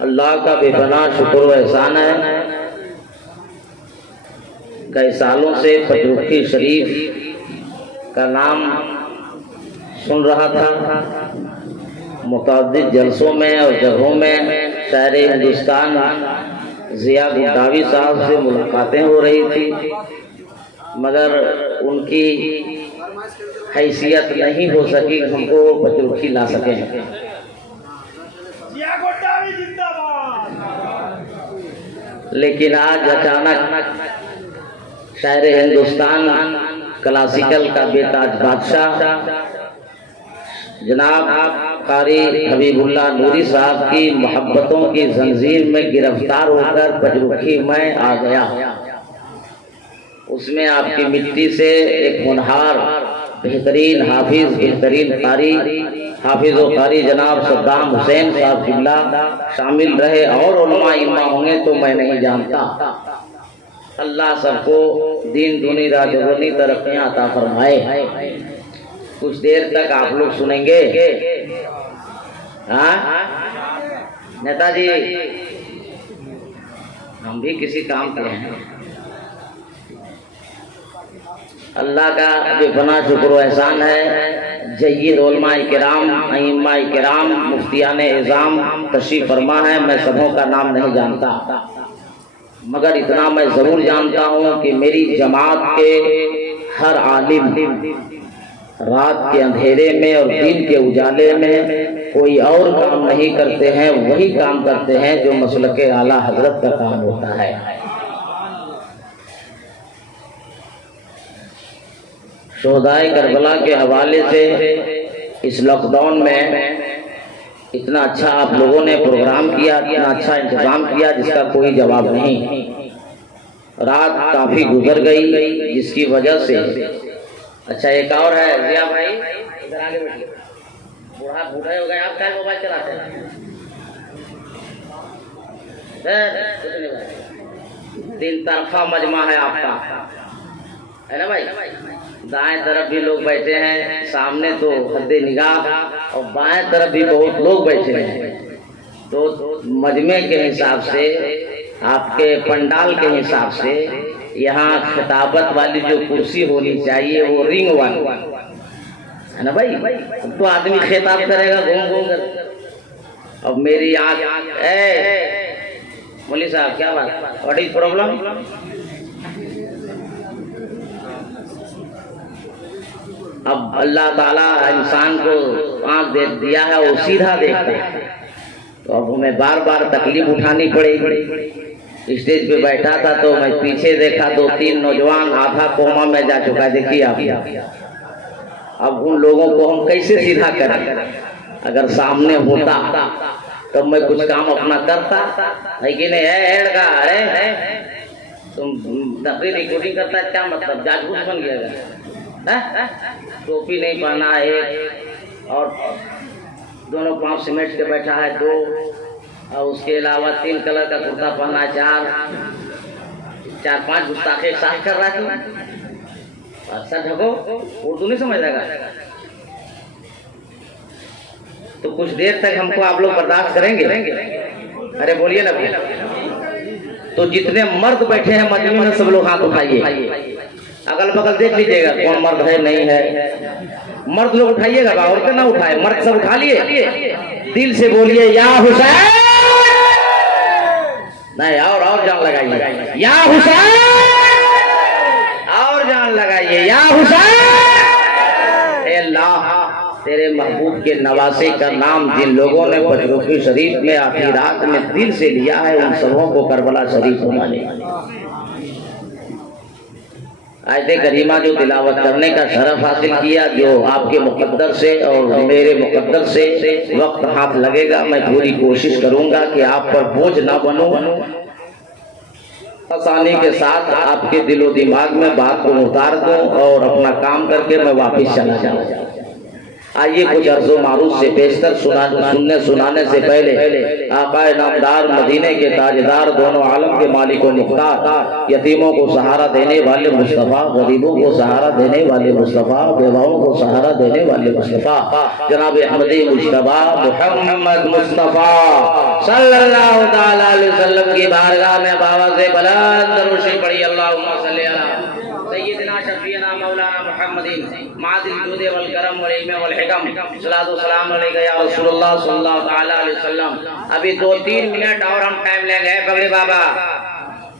अल्लाह का बेपनाह शुक्र व एहसान है। कई सालों से पचरुखी शरीफ का नाम सुन रहा था। मुतादिद जलसों में और जगहों में शायर हिंदुस्तान जिया गुंडावी साहब से मुलाकातें हो रही थी, मगर उनकी हैसियत नहीं हो सकी, हमको पचरुखी ला सके। लेकिन आज अचानक शायर हिंदुस्तान क्लासिकल का बेताज बादशाह जनाब कारी हबीबुल्लाह नूरी साहब की मोहब्बतों की जंजीर में गिरफ्तार होकर पचरुखी में आ गया। उसमें आपकी मिट्टी से एक मुनहार बेहतरीन हाफिज बेहतरीन कारी हाफिज कारी जनाब सद्दाम हुसैन साहब किबला शामिल रहे और उलमा इमा होंगे तो मैं नहीं जानता। अल्लाह सबको दीन दुनी राजनी तरक्कियां अता फरमाए। कुछ देर तक आप लोग सुनेंगे। हाँ नेताजी, हम भी किसी काम के हैं। अल्लाह का बेपनाह शुक्र व एहसान है। जय्यद उलमाए किराम अइम्माए किराम मुफ्तियान इज़ाम तशरीफ फरमा है। मैं सबों का नाम नहीं जानता, मगर इतना मैं ज़रूर जानता हूँ कि मेरी जमात के हर आलिम रात के अंधेरे में और दिन के उजाले में कोई और काम नहीं करते हैं, वही काम करते हैं जो मसलके आला हजरत का काम होता है। शोहदाए करबला के हवाले से इस लॉकडाउन में इतना अच्छा आप लोगों ने प्रोग्राम किया, इतना अच्छा इंतजाम किया जिसका कोई जवाब नहीं। रात काफ़ी गुजर गई जिसकी वजह से अच्छा एक और है जिया भाई, इधर आगे बैठिए। बूढ़े हो गए आप, क्या मोबाइल चलाते हैं? तीन तरफा मजमा है आपका, है ना भाई? दाएं तरफ भी लोग बैठे हैं, सामने तो हद्दे निगाह, और बाएं तरफ भी बहुत लोग बैठे हैं। तो मजमे के हिसाब से, आपके पंडाल के हिसाब से यहाँ खिताबत वाली जो कुर्सी होनी चाहिए वो रिंग वाली, है ना भाई? तो आदमी खिताब करेगा घूम घूम कर। अब मेरी आँख मौलवी साहब क्या बात, व्हाट इज प्रॉब्लम? अब अल्लाह ताला इंसान को आँख दे दिया है, वो सीधा देखता है, तो अब हमें बार बार तकलीफ उठानी पड़ेगी। स्टेज पे बैठा था तो मैं पीछे देखा, दो तीन नौजवान आधा कोमा में जा चुका, देखिए आप। अब उन लोगों को हम कैसे सीधा करें? अगर सामने होता तो मैं कुछ काम अपना करता, है कि नहीं? है तुम नकली रिकॉर्डिंग करता है, क्या मतलब? जासूस बन गया। टोपी नहीं पहना है और दोनों पांव सिमेट के बैठा है, दो, और उसके अलावा 3 कलर का कुर्ता पहना, चार पांच गुस्ताखे साफ कर रहा था। अच्छा ढको, उर्दू नहीं समझ लगा तो कुछ देर तक हमको आप लोग बर्दाश्त करेंगे? अरे बोलिए ना। तो जितने मर्द बैठे हैं मजमे में सब लोग हाथ उठाइए, अगल बगल देख लीजिएगा कौन मर्द है नहीं है। मर्द लोग उठाइएगा, औरतें ना उठाए। मर्द सब उठा लिए, दिल से बोलिए या हुसैन। नहीं, और जान लगाइए, या हुसैन। और जान लगाइए, या हुसैन। अल्लाह तेरे महबूब के नवासे का नाम जिन लोगों ने पचरुखी शरीफ में आखिरी रात में दिल से लिया है, उन सबों को करबला शरीफ बना ले। आयते करीमा जो तिलावत करने का शरफ हासिल किया, जो आपके मुकद्दर से और मेरे मुकद्दर से वक्त हाथ लगेगा, मैं पूरी कोशिश करूंगा कि आप पर बोझ ना बनूं, आसानी के साथ आपके दिलो दिमाग में बात को उतार दूं और अपना काम करके मैं वापस चला जाऊं। आइए कुछ अर्ज़ो मारूफ से पेशतर सुनने सुनाने से पहले आकाए नामदार मदीने के ताजदार, दोनों आलम के मालिक व मुख्तार, यतीमों को सहारा देने वाले मुस्तफ़ा, गरीबों को सहारा देने वाले मुस्तफ़ा, बेवाओं को सहारा देने वाले मुस्तफ़ा जनाब अहमदी मुश्तबा मुहम्मद मुस्तफ़ा सल्लल्लाहु तआला अलैहि वसल्लम की बारगाह में बाबा से बुलंद दरूद पढ़ी। अल्लाहुम्मा सल्ली अला सय्यिदना शफीना मौलाना मुहम्मदिन मादिल जुद वल करम वल इल्म वल हिकम सलातो सलाम अलैका या रसूलुल्लाह सल्लल्लाहु तआला अलैहि वसल्लम। अभी 2-3 मिनट और हम टाइम लेंगे। पगड़ी बाबा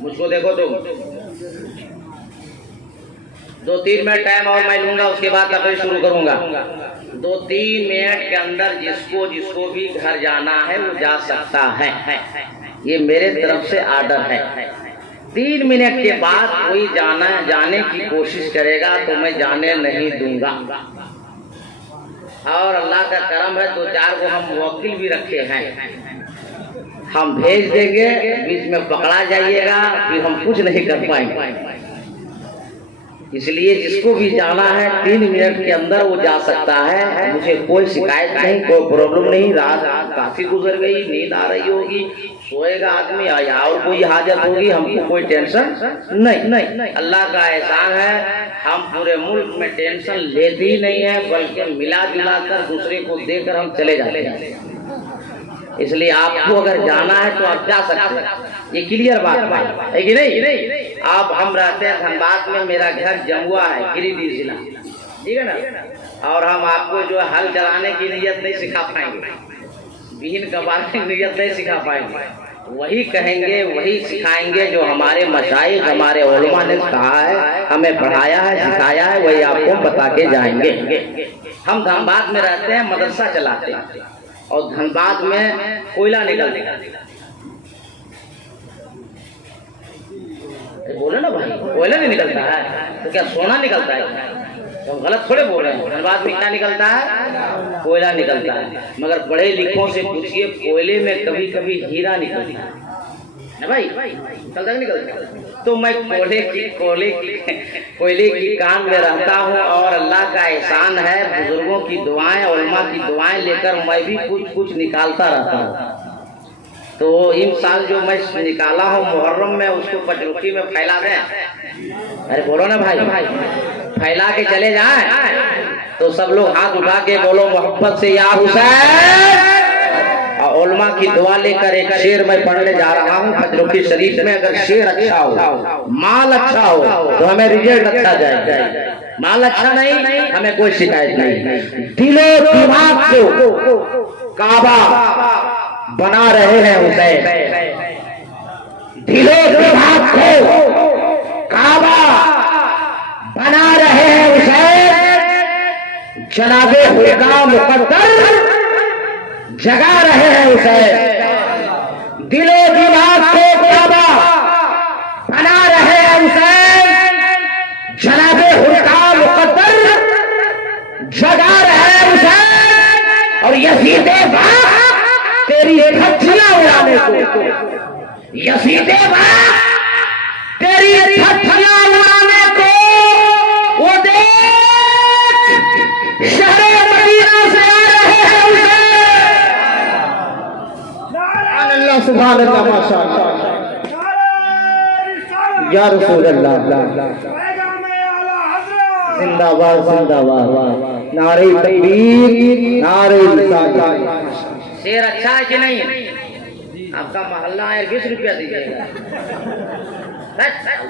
मुझको देखो तुम, 2-3 मिनट टाइम और मैं लूंगा, उसके बाद तकरीर शुरू करूंगा। 2-3 मिनट के अंदर जिसको भी घर जाना है वो जा सकता है, ये मेरे तरफ से आर्डर है। 3 मिनट के बाद कोई जाने की कोशिश करेगा तो मैं जाने नहीं दूंगा। और अल्लाह का करम है 2-4 को हम मुवक्किल भी रखे हैं, हम भेज देंगे, बीच में पकड़ा जाइएगा, फिर हम कुछ नहीं कर पाएंगे। इसलिए जिसको भी जाना है 3 मिनट के अंदर वो जा सकता है। मुझे कोई शिकायत नहीं, कोई प्रॉब्लम नहीं। रात काफी गुजर गई, नींद आ रही होगी, सोएगा आदमी या और कोई हाजत होगी, हमको कोई टेंशन नहीं। अल्लाह का एहसान है, हम पूरे मुल्क में टेंशन लेते ही नहीं है, बल्कि मिला जुला कर दूसरे को देकर हम चले जाते हैं। इसलिए आपको अगर जाना है तो आप जा सकते हैं, ये क्लियर बात है कि नहीं। आप हम रहते हैं धनबाद में, मेरा घर जमुआ है, गिरिडीह जिला, ठीक है ना। और हम आपको जो हल चलाने की नियत नहीं सिखा पाएंगे, बीन कबाने की नियत नहीं सिखा पाएंगे, वही कहेंगे वही सिखाएंगे जो हमारे मशाइख हमारे उलमा ने कहा है, हमें पढ़ाया है, सिखाया है, वही आपको बता के जाएंगे। हम धनबाद में रहते हैं, मदरसा चलाते हैं और धनबाद में कोयला निकलता है। बोले ना भाई, कोयला नहीं निकलता है तो क्या सोना निकलता है? तो गलत थोड़े बोल रहे हैं। धनबाद में क्या निकलता है? कोयला निकलता है। मगर पढ़े लिखों से पूछिए, कोयले में कभी कभी हीरा निकलता है ना भाई, निकलता है निकलता। तो मैं कोयले की काम में रहता हूँ और अल्लाह का एहसान है, बुजुर्गों की दुआएं, उलमा की दुआएं लेकर मैं भी कुछ निकालता रहता हूँ। तो इन साल जो मैं निकाला हूँ मुहर्रम में, उसको पचरुखी में फैला दें। अरे बोलो ना भाई, फैला के चले जाएं तो सब लोग हाथ उठा के बोलो मोहब्बत से या हुसैन। और उलमा की दुआ लेकर एक शेर मैं पढ़ने जा रहा हूँ पचरुखी शरीफ में। अगर शेर अच्छा हो, माल अच्छा हो तो हमें रिजल्ट अच्छा जाए, माल अच्छा नहीं हमें कोई शिकायत नहीं। दिलो दिमाग को काबा बना रहे हैं हुसैन, दिलो दिमाग को काबा बना रहे हैं हुसैन, जनाबे हुदा मुकद्दर जगा रहे हैं हुसैन, दिलो दिमाग को काबा बना रहे हैं हुसैन, जनाबे हुदा मुकद्दर जगा रहे हैं हुसैन। और यजीदे बाप तेरी धज्जियां उड़ाने को, यजीदे बाप तेरी धज्जियां उड़ाने को, वो देख शहरे मदीना से आ रहे हैं हुसैन। अल्लाह सुभान अल्लाह माशाअल्लाह या रसूल अल्लाह, जिंदाबाद जिंदाबाद, नारे तकबीर, नारे रिसालत। शेर अच्छा है कि नहीं? आपका मोहल्ला है, 20 रुपया दीजिएगा।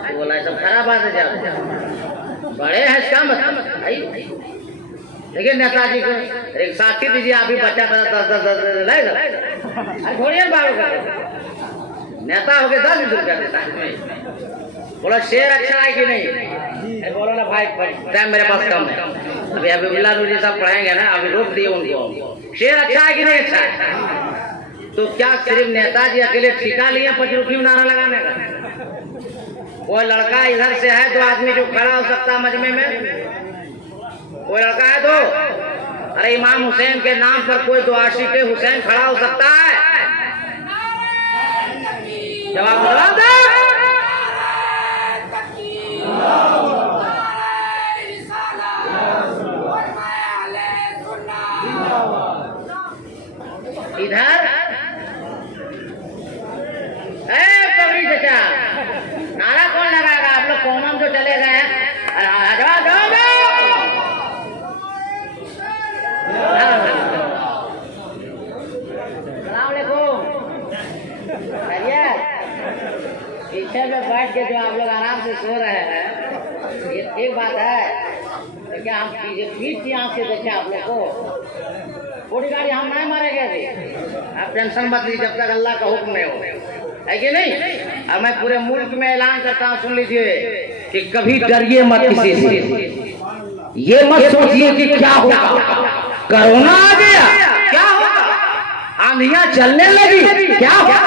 बोला सब खराब बात है, बड़े हैं इसका मतलब भाई। देखिए नेताजी को एक साथी दीजिए, आप भी बच्चा 10 थोड़ी नेता हो गए 10 रुपया देता है। बोला शेर अच्छा है कि नहीं? बोलो ना भाई, टाइम मेरे पास कम है, अभी अभी बिल्ला नूरी साहब पढ़ाएंगे ना, अभी रोक दिए उनको। शेर अच्छा है कि नहीं? अच्छा है। तो क्या सिर्फ नेताजी अकेले ठिका लिए पचरुखी में नारा लगाने का? कोई लड़का इधर से है तो आदमी जो खड़ा हो सकता है मजमे में? कोई लड़का है तो? अरे इमाम हुसैन के नाम पर कोई तो आशिक हुसैन खड़ा हो सकता है? जवाब दो। इधर पगड़ी चचा नारा कौन लगाएगा? आप लोग कौन जो चले गए हैं? पीछे में बैठ के जो आप लोग आराम से सो रहे हैं, ये ठीक बात है। तो क्या हम पीठ की आंख से देखे आप लोग को? बूढ़ी गाड़ी हम नहीं मारेंगे अभी, आप टेंशन मत लीजिए जब तक अल्लाह का हुक्म नहीं हो, है कि नहीं? और मैं पूरे मुल्क में ऐलान करता हूँ, सुन लीजिए कि कभी डरिए मत किसी से, ये मत सोचिए कि क्या होगा, कोरोना आ गया क्या होगा, आंधियां चलने लगी क्या होगा।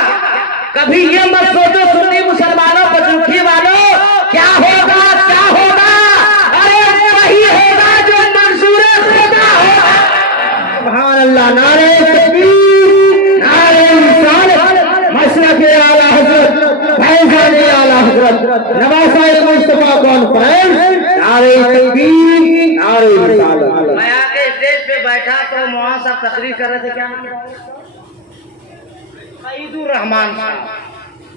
कभी ये मत सोचो सुन्नी मुसलमानों पचरुखी वालों क्या होगा क्या होगा। अरे वही होगा जो मंजूर खुदा होगा। सुभान अल्लाह। नारे तकबीर, नारे रिसालत, मसलक आला हजरत, फैज़ान आला हजरत, नवासाए मुस्तफा कॉन्फ्रेंस, नारे तकबीर, नारे रिसालत। मैं आके स्टेज पे बैठा तो वहां सब तकरीर कर रहे थे, क्या सईदुर रहमान साहब,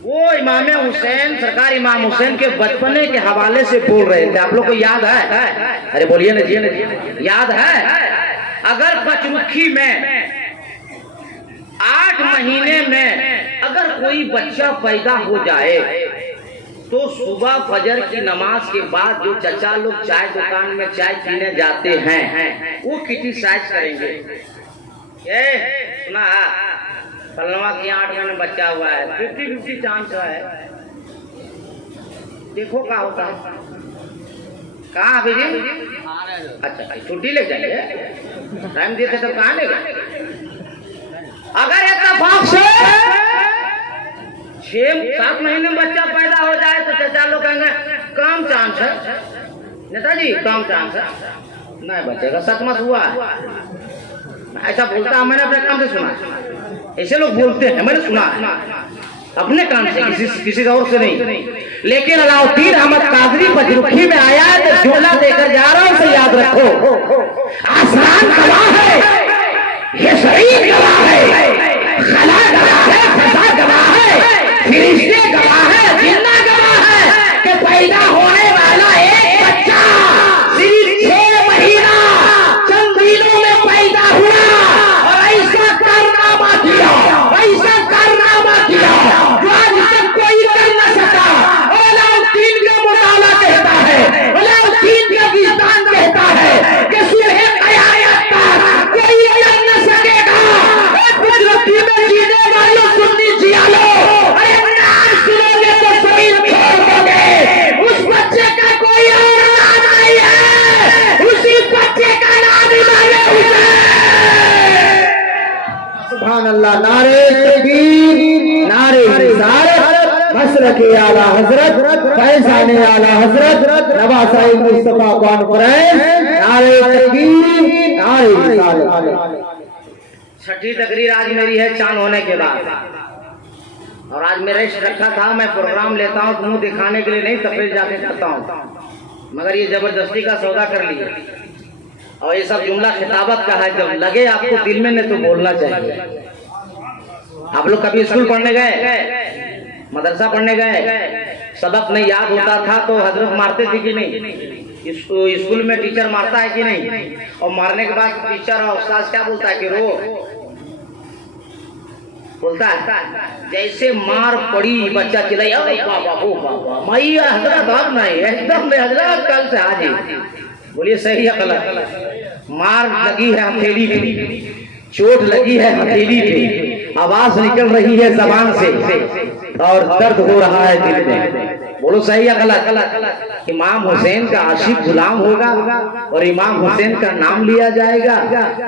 वो इमाम हुसैन, सरकार इमाम हुसैन के बचपने के हवाले से बोल रहे थे। आप लोग को याद है? अरे बोलिए ना जी, याद है? अगर पचरुखी में 8 महीने में अगर कोई बच्चा पैदा हो जाए तो सुबह फजर की नमाज के बाद जो चचा लोग चाय दुकान में चाय पीने जाते हैं वो क्रिटिसाइज करेंगे, ये सुना फलनवा की 8 महीने बच्चा हुआ है, 50-50 चांस है, देखो क्या होता है। कहाँ अभी जी? अच्छा छुट्टी ले जाइए, टाइम देते तब कहाँ ले गए? अगर इत्तेफाक से 6-7 महीने में बच्चा पैदा हो जाए तो चचा लोग कहेंगे कम चांस है, नेताजी कम चांस है, नहीं बचेगा, 7 मास हुआ है, ऐसा बोलता है। मैंने अपने काम से सुना, ऐसे लोग बोलते हैं, मैंने सुना है अपने कान से, किसी और से नहीं। लेकिन अलाउद्दीन अहमद कादरी पचरुखी में आया है तो झोला देकर जा रहा हूं, उसे याद रखो। आसमान गवाह है, ये शरीर गवाह है, खला गवाह है, फजा गवाह है, फरिश्ते गवाह है, जिन्ना गवाह है कि पैदा होने वाला एक बच्चा सिर्फ 6 महीना चंद दिनों में पैदा हुआ और ऐसा कारनामा किया, ऐसा कारनामा किया जो आज तक कोई कर न सका। अलाउद्दीन का मुताला कहता है, अलाउद्दीन का विज्ञान कहता है कि सुबह कयामत तक कोई कर न सकेगा। पचरुखी में जीने वालों सुन्नी जियालो, अरे नाम सुनोगे तो जमीन छोड़ दोगे। उस बच्चे का कोई और नाम नहीं है, उसी बच्चे का नाम इमाम हुसैन। सुभान अल्लाह। नारे तकबीर, नारे रिसालत, मसलक आला हजरत, फैज़ान आला हजरत, नवासाए मुस्तफा कॉन्फ्रेंस, नारे तकबीर, नारे रिसालत। छठी तकरीर आज मेरी है चांद होने के बाद, और आज मेरा इश्क रखा था मैं प्रोग्राम लेता हूँ तो मुंह दिखाने के लिए नहीं, तफरीर जाके करता हूँ, मगर ये जबरदस्ती का सौदा कर लिया। और ये सब जुमला खिताबत का है, जब लगे आपको दिल में नहीं तो बोलना चाहिए। आप लोग कभी स्कूल पढ़ने गए, मदरसा पढ़ने गए, सबक नहीं याद होता था तो हजरत मारते थे कि नहीं? स्कूल में टीचर मारता है कि नहीं? और मारने के बाद टीचर और उस्ताद क्या बोलता है कि रो बोलता है, जैसे मार पड़ी बच्चा चिल्लाया बाबा हो बाबा, मैं हजरत अब नहीं, एकदम नहीं हजरत, कल से आज ही। बोलिए सही है गलत? मार लगी है हथेली पे, चोट लगी है हथेली पे, आवाज निकल रही है जबान से, और दर्द हो रहा है दिल में। बोलो सही या गलत? इमाम हुसैन का आशिक गुलाम होगा और इमाम हुसैन का नाम लिया जाएगा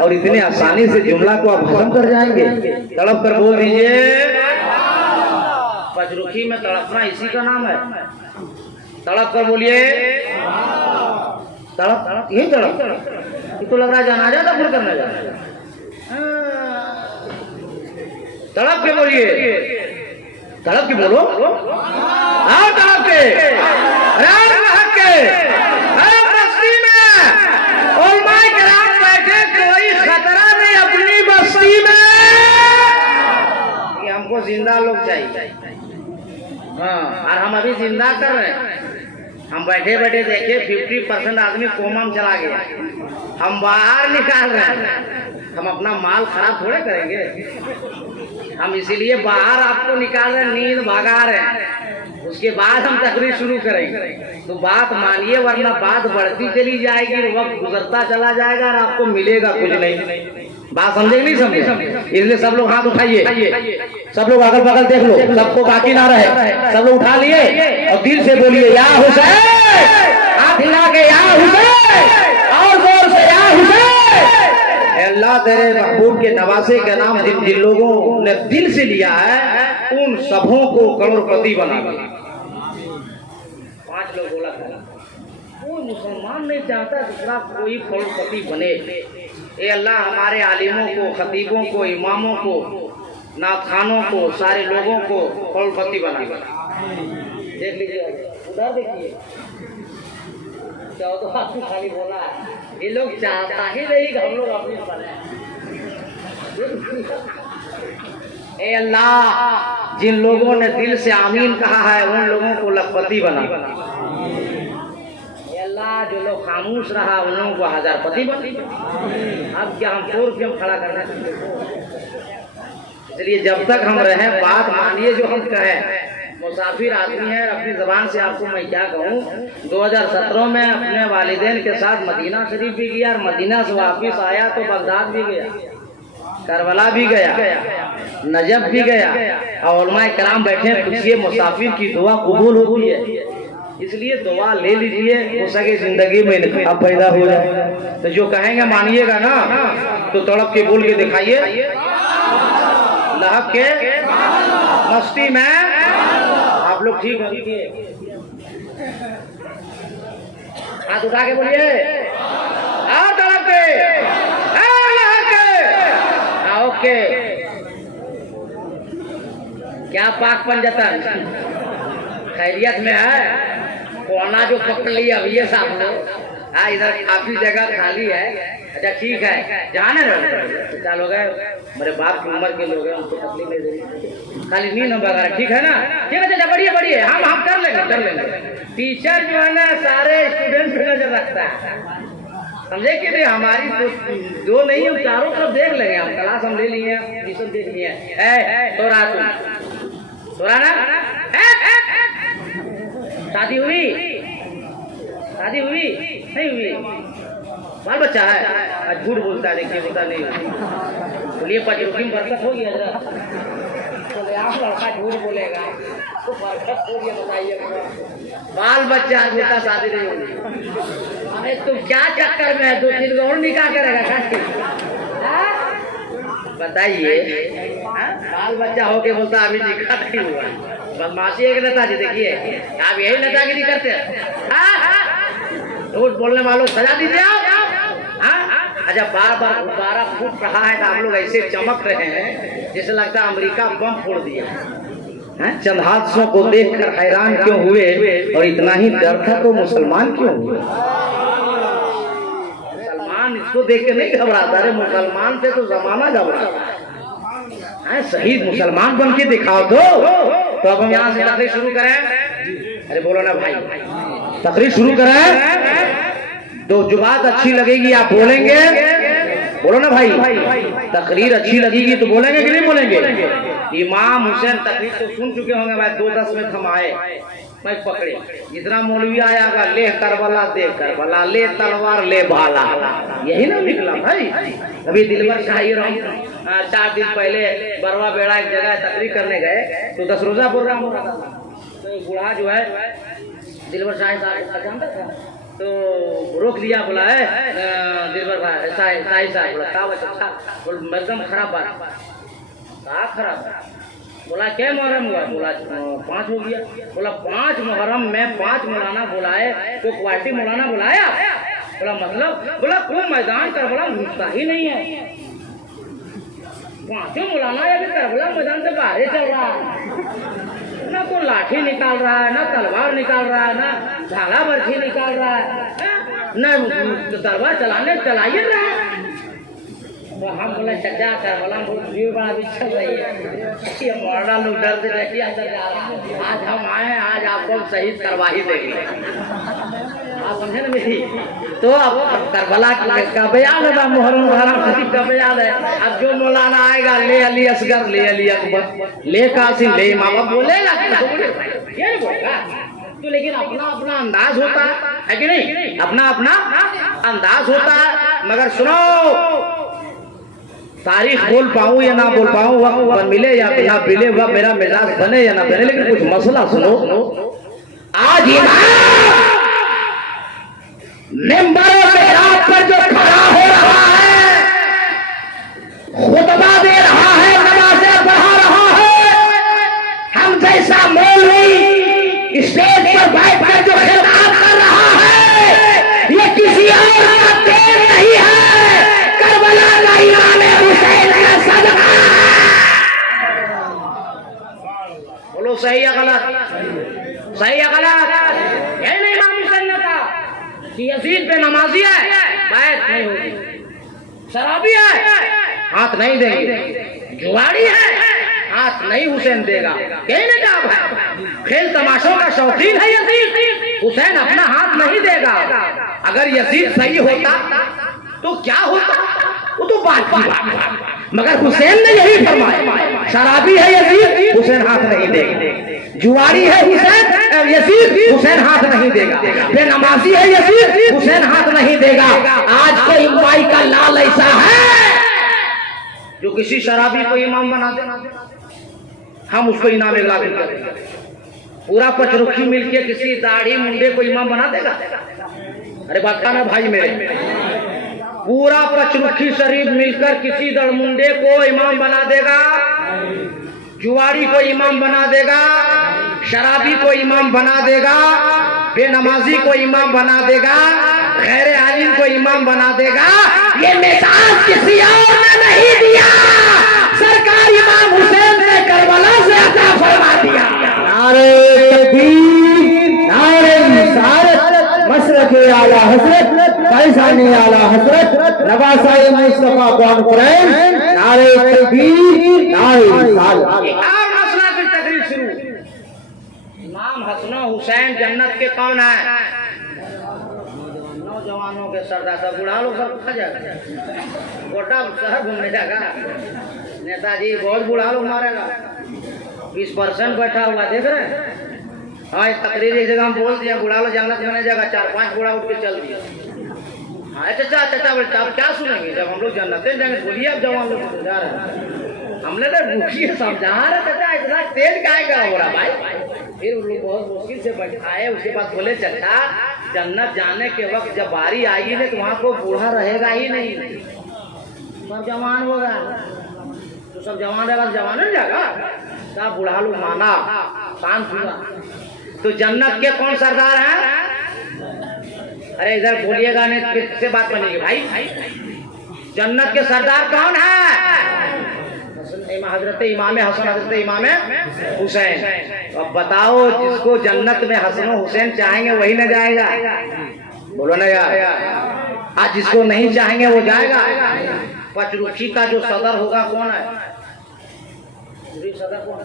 और इतने आसानी से जुमला को आप खत्म कर जाएंगे। तड़प कर बोल दीजिए। पचरुखी में तड़पना इसी का नाम है। तड़प कर बोलिए। तड़प तड़प यही तड़प। ये तो लग रहा है जनाजा था फिर करने जा रहा। तड़प के बोलिए। तड़प के बोलो। हाँ तड़प के। बस्ती में उलमाए किराम बैठे, कोई खतरा नहीं अपनी बस्ती में। ये हमको जिंदा लोग चाहिए। हाँ, और हम अभी जिंदा कर रहे हैं। हम बैठे बैठे देखे 50% आदमी कोमा में चला गया। हम बाहर निकाल रहे हैं। हम अपना माल खराब थोड़े करेंगे। हम इसीलिए बाहर आपको निकाल रहे हैं, नींद भगा रहे हैं। उसके बाद हम तकरीर शुरू करेंगे। तो बात मानिए, वरना बात बढ़ती चली जाएगी, वक्त गुजरता चला जाएगा और आपको मिलेगा कुछ नहीं। बात समझे नहीं समझे? इसलिए सब लोग हाथ उठाइए। सब लोग अगल बगल देख लो, सबको बाकी ना रहे। सब लोग उठा लिए और दिल से बोलिए या हुसैन। हाथ हिला के या हुसैन, और जोर से या हुसैन। अल्लाह तेरे महबूब के नवासे का नाम जिन जिन लोगों ने दिल से लिया है, उन सबों को करोड़पति बना दिया। 5 लोग बोला था, कोई मुसलमान नहीं चाहता दूसरा कोई करोड़पति बने। ए अल्लाह हमारे आलिमों को, खतीबों को, इमामों को, नाथखानों को, सारे लोगों को करोड़पति बना। देख लीजिए उधर देखिए, 14 आदमी खाली बोला है। ये लोग चाहता ही नहीं कि हम लोग अपनी बने। ए अल्लाह जिन लोगों ने दिल से आमीन कहा है, उन लोगों को लखपति बना। अल्लाह जो लोग खामोश रहा, उन लोगों को हजारपति बना। अब क्या हम 4 रुपये खड़ा करना चाहिए? इसलिए जब तक हम रहे बात मानिए जो हम कहें। मुसाफिर आदमी है, अपनी जबान से आपको मैं क्या कहूँ। 2017 में अपने वालिदैन के साथ मदीना शरीफ भी गया और मदीना से वापिस आया तो बगदाद भी गया, करबला भी गया, नजफ भी गया। और उलमाए किराम बैठे, पूछिए मुसाफिर की दुआ कबूल होती है। इसलिए दुआ ले लीजिए, हो सके जिंदगी में अब पैदा हो जाए। तो जो कहेंगे मानिएगा ना, तो तड़प के बोल के दिखाइए। लहक के मस्ती में आप लोग ठीक है। हाथ उठा के बोलिए। तड़प के, लहक के। ओके, क्या पाक पंजतन खैरियत में है? कोना जो पकड़ लिया अब ये साहब लोग। हाँ, इधर काफी जगह खाली है। अच्छा ठीक है, जाने रहे क्या लोग है, मेरे बाप की उम्र के लोग हैं, उनको तकलीफ नहीं देनी, खाली नींद वगैरह। ठीक है ना? ठीक है, चलिए बढ़िए बढ़िए, हम कर लेंगे। टीचर जो है ना सारे स्टूडेंट पे नजर रखता है, समझे कि नहीं? हमारी जो नहीं है चारों तरफ देख लेंगे हम। क्लास हम ले लिए, ट्यूशन देख लिए। तोरा ना शादी हुई? शादी हुई नहीं हुई? बाल बच्चा है? झूठ बोलता है, देखिए होता नहीं। बोलिए पचरुखी में बरकत होगी हजरत? बोले आप लड़का झूठ बोलेगा तो बरकत होगी, बताइए। बाल बच्चा होता, शादी नहीं होगी। अरे तुम क्या चक्कर में है? 2-3 और निकाह करेगा? बताइए। बाल बच्चा होके बोलता अभी निकाह नहीं हुआ। बदमाशी एक नेताजी, देखिए आप यही नेतागिरी करते हैं। झूठ बोलने वालों सजा दीजिए आप। अच्छा, बार बार गुब्बारा फूट रहा है तो आप लोग ऐसे चमक रहे हैं जैसे लगता है अमेरिका बम फोड़ दिया। चंद हादसों को देखकर हैरान क्यों हुए और इतना ही डर था तो मुसलमान क्यों हुए? मुसलमान इसको देख के नहीं घबराता। अरे मुसलमान से तो जमाना घबराता है। सही मुसलमान बन के दिखाओ तो अब हम यहाँ से तकरीर शुरू करें। अरे बोलो ना भाई, तकरीर शुरू करें तो जो बात अच्छी लगेगी आप बोलेंगे। बोलो ना भाई, तकरीर अच्छी लगेगी तो बोलेंगे कि नहीं बोलेंगे? इमाम हुसैन तकरीर तो सुन चुके होंगे भाई। 2-10 में थमाए मैं पकड़े, जितना मौलवी आया ले करबला दे करबला, ले तलवार ले भाला, यही ना निकला भाई। अभी दिलबर शाही 4 दिन पहले बरवा बेड़ा एक जगह तकरीर करने गए तो 10 रोजा प्रोग्राम हो रहा था। तो एक बूढ़ा जो है दिलवर शाही साहब जानता था, तो रोक लिया, बोला है दिलवर भाई शाही साहब, बोला क्या बच्चा, एकदम खराब बात, कहा खराब, बोला क्या मुहर्रम हुआ, बोला 5 हो गया, बोला 5 मुहर्रम में 5 मौलाना बुलाए तो क्वालिटी मौलाना बुलाया, बोला मतलब, बोला कोई मैदान करबला घुसता ही नहीं है, 5 मौलाना अभी करबला मैदान से बाहर चल रहा है, ना कोई लाठी निकाल रहा है, ना तलवार निकाल रहा है, ना झाला बर्छी निकाल रहा है, ना तलवार चलाइए रहा है। तो हम बोले चचा करबला भीड़ बड़ा भी चल रही है, ये मौलाना लोग डर से रहती अंदर जा रहा है, आज हम आए, आज आपको शहीद करवा ही देंगे, आप समझे ना मेरी। तो अब करबला का बयान है, मुहर्रम शरीफ का बयान है। अब जो मौलाना आएगा, ले अली असगर, ले अली अकबर, ले कासिम, ले इमाम, अब बोलेगा ये नहीं बोलेगा तो, लेकिन अपना अपना अंदाज होता है कि नहीं, अपना अपना अंदाज होता है। मगर सुनो, तारीख बोल पाऊं या ना बोल पाऊं, वक्त मिले या ना मिले, वह मेरा मिजाज बने या ना बने, लेकिन कुछ मसला सुनो। आज मेंबरों पे रात पर जो खड़ा हो रहा है, खुतबा दे रहा है, नमाज़ें पढ़ा रहा है, हम जैसा मौलवी स्टेज पर बैठ कर जो खिताब कर रहा है, ये किसी और का तेल नहीं है, करबला का इमाम हुसैन का सदका। बोलो सही या गलत, सही या गलत? यही नहीं इमाम हुसैन ने कहा कि यजीद पे नमाजी है, बैत नहीं होगी, शराबी है, हाथ नहीं देंगे, जुआरी है, हाथ नहीं हुसैन देगा, कहीं नहीं कहा भाई, खेल तमाशों का शौकीन है यजीद, हुसैन अपना हाथ नहीं देगा। अगर यजीद सही होता तो क्या होता, वो तो बात की बात, मगर हुसैन ने यही फरमाया, शराबी है यजीद, हुसैन हाथ नहीं देगा, जुआरी है हुसैन यजीद, हुसैन हाथ नहीं देगा, बेनमाजी है यजीद, हुसैन हाथ नहीं देगा। आज कोई माई का लाल ऐसा है जो किसी शराबी को इमाम बना दे, हम उसको इनाम इगला देंगे। पूरा पचरुखी मिलके किसी दाढ़ी मुंडे को इमाम बना देगा? अरे बात का ना भाई मेरे, पूरा पचरुखी शरीफ मिलकर किसी दड़मुंडे को इमाम बना देगा, जुआरी को इमाम बना देगा, शराबी को इमाम बना देगा, बेनमाजी को इमाम बना देगा, गैर आलिम को इमाम बना देगा। ये मिसाल किसी और ने नहीं दिया, सरकार इमाम हुसैन ने करबला से अता फरमा दिया। नारे तकबीर, नारे रिसालत, मशरक़े आला हज़रत, फैज़ाने आला हज़रत, नवासाए मुस्तफा कॉन्फ्रेंस, नारे तकबीर, नारे रिसालत। इमाम हसन हुसैन जन्नत के कौन है? नौजवानों के सरदार, सब बुढ़ा लोग सब खा जाएगा, गोटा शहर घूमने जाएगा, नेताजी बहुत बुढ़ा लोग मारेगा, 20% बैठा हुआ देख रहे हैं। हाँ, इस तकरीर एक जगह हम बोल दिया, बुढ़ा लोग जन्नत में नहीं जाएगा, 4-5 बुढ़ा उठ के चल दिया। हाँ चाचा चाचा बोलते आप क्या सुनेंगे जब हम लोग जन्नत में जाएंगे, बोलिए अब जब हम लोग जा रहे हैं, हमने तो मुखिया समझा रहे चाचा, इतना तेज काय का हो रहा भाई। फिर उन लोग बहुत मुश्किल से बैठाए, उसके बाद बोले चाचा जन्नत जाने के वक्त जब बारी आएगी ना तो वहाँ को बूढ़ा रहेगा ही नहीं, सब जवान होगा, तो सब जवान रहेगा, जवान नहीं जाएगा, सब बूढ़ा लोग माना, शांत हुआ। तो जन्नत के कौन सरदार हैं? अरे इधर बोलिएगा नहीं फिर से बात बनेगी भाई। जन्नत के सरदार कौन है? हजरत इमाम हसन, हजरत इमाम हुसैन। अब बताओ, जिसको जन्नत में हसन हुसैन चाहेंगे वही न जाएगा, बोलो ना यार। आज जिसको नहीं चाहेंगे वो जाएगा। पचरुखी का जो सदर होगा कौन है? सदर कौन है?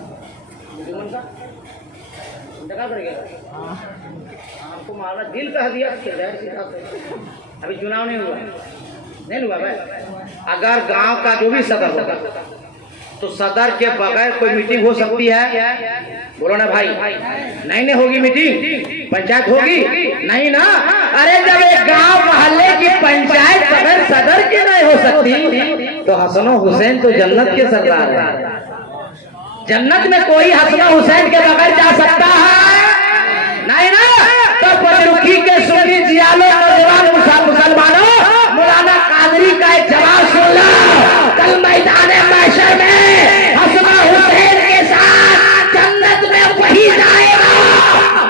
आपको मारा दिल कह दिया, अभी चुनाव नहीं हुआ भाई। अगर गांव का जो भी सदर होगा तो सदर के बगैर कोई मीटिंग हो सकती है? बोलो ना भाई, नहीं होगी मीटिंग, पंचायत होगी नहीं ना। अरे जब एक गांव मोहल्ले की पंचायत बगैर सदर की नहीं हो सकती तो हसनो हुसैन तो जन्नत के सरदार है। जन्नत में कोई हसनो हुसैन के बगैर जा सकता है नहीं ना। तो पचरुखी के सुन्नी जियालो नौजवान मुसलमानों, मौलाना कादरी का एक जवाब सुन लो। कल मैदान महशर में हसनो हुसैन के साथ जन्नत में वही जाएगा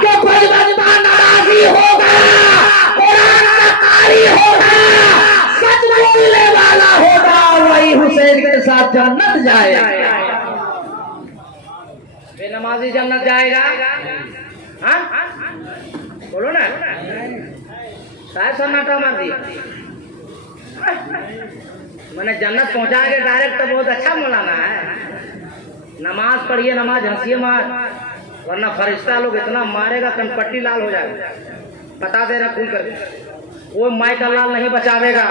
जो बजबंदा नमाजी होगा, कुरान का कारी होगा, सच बोलने वाला होगा, वही हुसैन के साथ जन्नत जाएगा। बेनमाजी जन्नत जाएगा? हाँ बोलो ना, शायद सन्नाटा मार दिया। मैंने जन्नत पहुंचाएंगे डायरेक्ट तो बहुत अच्छा मौलाना है। नमाज पढ़िए, नमाज हंसिए मार, वरना फरिश्ता लोग इतना मारेगा कनपट्टी लाल हो जाएगा। बता दे रहा खुल कर, वो माई का लाल नहीं बचावेगा।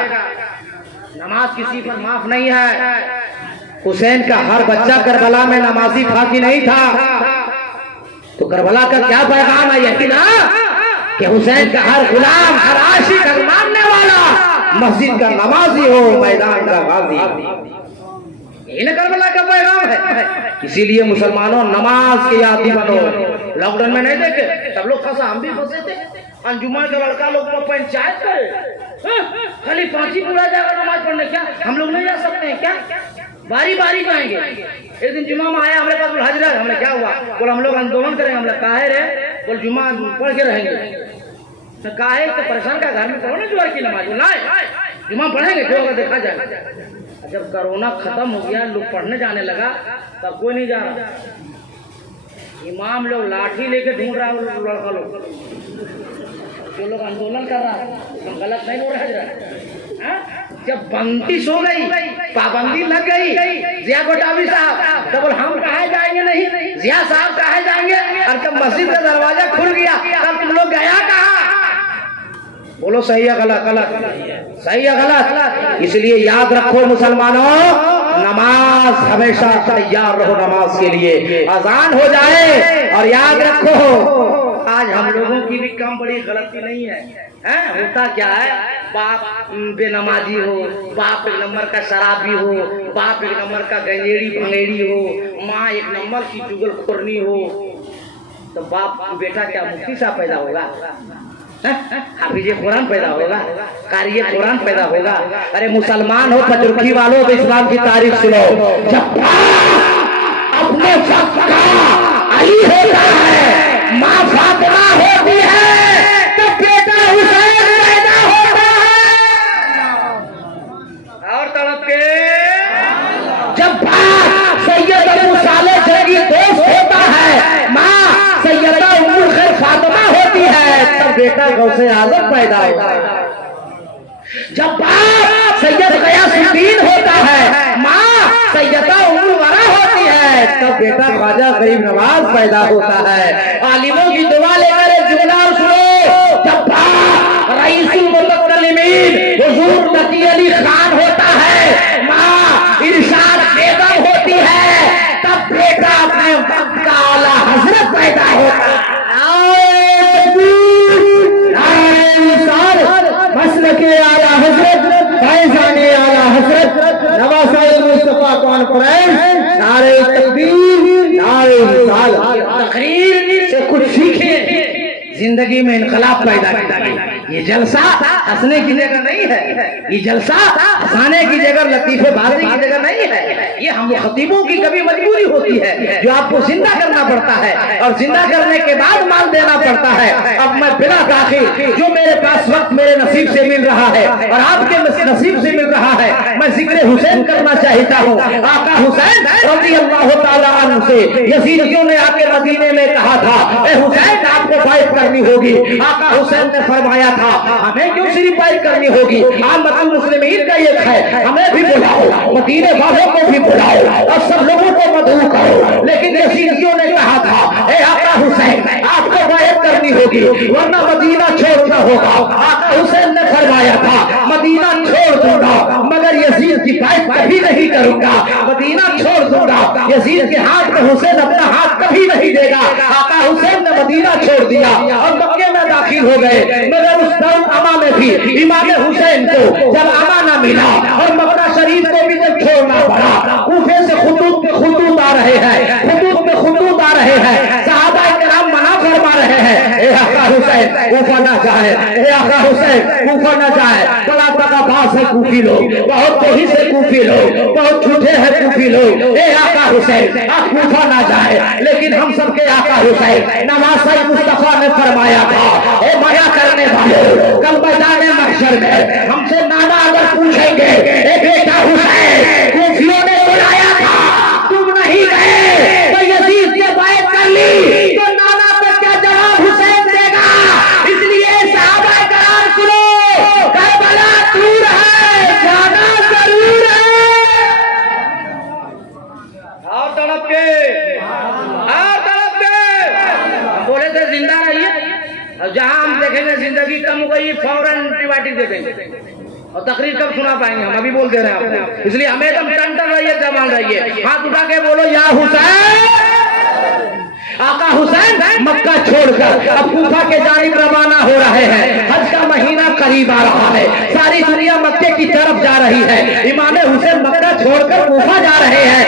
नमाज किसी पर माफ नहीं है। हुसैन का हर बच्चा करबला में नमाजी था कि नहीं था? तो करबला का क्या पैगाम है? यही ना कि हुसैन का हर गुलाम, हर आशिक, हर मानने वाला मस्जिद का नमाजी हो, मैदान का गाजी। यही ना करबला का पैगाम है। इसीलिए मुसलमानों नमाज के आदी बनो। लॉकडाउन में नहीं देखे सब लोग फंसा, हम भी फंसे थे। अंजुमन का लड़का लोग को पंचायत करे, खाली 5 ही पूरा जाएगा नमाज पढ़ने। क्या हम लोग नहीं जा सकते हैं क्या? बारी बारी जाएंगे। एक दिन जुमा में आया हमारे पास हजरत, हमने क्या हुआ? बोल हम लोग आंदोलन करेंगे। हम लोग काहे रे? बोल जुमा पढ़ के रहेंगे। तो काहे? तो परेशान का घर में पढ़ो ना जुमार की नमाज। बोला जुमा पढ़ेंगे, जो होगा देखा जाएगा। जब कोरोना खत्म हो गया, लोग पढ़ने जाने लगा, तब कोई नहीं जा रहा। इमाम लोग लाठी लेके ढूंढ रहा है लड़का लोग, जो लोग आंदोलन कर रहा है। हम गलत नहीं बोल रहे। जब बंदिश हो गई, पाबंदी लग गई, जिया गोटावी साहब तो बोल हम कहा जाएंगे नहीं, जिया साहब कहा जाएंगे। और जब मस्जिद का दरवाजा खुल गया तब तुम लोग गया कहाँ? बोलो सही है गलत? गलत। सही है गलत? इसलिए याद रखो मुसलमानों, नमाज हमेशा तैयार रहो नमाज के लिए। अजान हो जाए और याद रखो आज हम लोगों की भी कम बड़ी गलती नहीं है। होता क्या है? बाप बेनमाजी हो, बाप एक नंबर का शराबी हो, बाप एक नंबर का गंजेड़ी भंगेड़ी हो, माँ एक नंबर की चुगलखोरनी हो, तो बाप बेटा क्या मुफ्ती साहब पैदा होगा? हाफिज कुरान पैदा होगा? कारी कुरान पैदा होगा? अरे मुसलमान हो, पचरुखी वालों, तो इस्लाम की तारीफ सुनो। जब अपने वक्त का अली होता है, माँ फातिमा होती है, तो बेटा हुसैन पैदा होता है। और तड़प के जब बाप सैयद अबू सालेह जंगी दोस्त होता है, माँ सैयदा उम्मुल खैर फातिमा होती है, तब बेटा गौसे आजम पैदा होता है। जब बाप सैयद गयासुद्दीन होता है, माँ सैयदा उम्मुल वरा होती है, तब बेटा ख्वाजा गरीब नवाज पैदा होता है। आलिमों की दुआ लेकर एक जुमला सुनो। जब बाप रईसुल मुतकल्लिमीन हुजूर तकी अली खान होता है, माँ इरशाद बेगम होती है, तब बेटा अपने वक्त का आला हजरत पैदा होता है। मसलके आला हजरत, फैज़ाने आला हजरत, नवासाइल मुस्तफा कॉन्फ्रेंस, नारे तकबीर, नारे रिसालत। तकरीर से कुछ सीखें, जिंदगी में इनकलाब पैदा करें। ये जलसा हंसने की जगह नहीं है, ये जलसा हंसाने की जगह, लतीफेबाजी की जगह नहीं है। ये हम खतीबों की कभी मजबूरी होती है जो आपको जिंदा करना पड़ता है, और जिंदा करने के बाद माल देना पड़ता है। अब मैं बिना दाखिल जो मेरे पास वक्त मेरे नसीब से मिल रहा है और आपके नसीब से मिल रहा है, मैं जिक्र हुसैन करना चाहता हूँ। आका हुसैन रज़ियल्लाहु ताला अन्हु से यजीदियों ने आके मदीने में कहा था, ए हुसैन आपको बाइत करनी होगी। आका हुसैन ने फरमाया था, हमें क्यों सिर्फ बाइत करनी होगी? आमतुल मुस्लिमीन का ये है, हमें भी बुलाओ, मदीने वालों को भी बुलाओ और सब लोगों को मदऊ करो। लेकिन यजीदियों ने कहा था, ए आका हुसैन आपको बाइत करनी होगी वरना मदीना छोड़ना होगा। आका हुसैन ने फरमाया था, मदीना छोड़ दूंगा मगर यजीद की बाइत कभी नहीं करूंगा। मदीना छोड़ दूंगा, यजीद के हाथ में हुसैन अपना हाथ कभी नहीं देगा। आका हुसैन ने मदीना छोड़ दिया और मक्के में दाखिल हो गए, मगर उस दौर थी इमाम हुसैन को जब अमाना मिला और मक्का शरीफ को भी जब छोड़ना पड़ा, कूफे से खुतूत पे खुतूत आ रहे हैं, खुतूत पे खुतूत आ रहे हैं, सहाबा किराम मना फरमा रहे हैं, ए आका हुसैन कूफा ना जाए, ए आका हुसैन कूफा ना जाए। बड़ा दगाबाज है कूफी लोग, बहुत तेजी से कूफी लोग, बहुत झूठे हैं कूफी लोग। ए आका हुसैन आप कूफा ना जाए, लेकिन हम सबके आका हुसैन नवासा मुस्तफा ने फरमाया था, ए मना करने वाले कल मैदान महशर में हमसे नाना अगर पूछेंगे ए बेटा हुसैन कूफियों ने बुलाया था तुम नहीं गए तो यजीद ने बैत कर ली, तो नाना पे क्या जवाब हुसैन देगा? इसलिए सहाबा कराम सुनो, करबला दूर है, जाना जरूर है। और तड़प के बोले थे जिंदा रहिए, और जहां हम देखेंगे जिंदगी कम हो गई फौरन एंटीबायोटिक दे देंगे, और तकरीर कब सुना पाएंगे? हम अभी बोल दे रहे हैं आपको, इसलिए हमें एकदम टन रहिए, जमान रहिए, हाथ उठा के बोलो या हुसैन। आका हुसैन मक्का छोड़कर अब कूफा के जानिब रवाना हो रहे हैं। हज का महीना करीब आ रहा है, सारी दुनिया मक्के की तरफ जा रही है। इमाम हुसैन मक्का छोड़कर कूफा जा रहे हैं।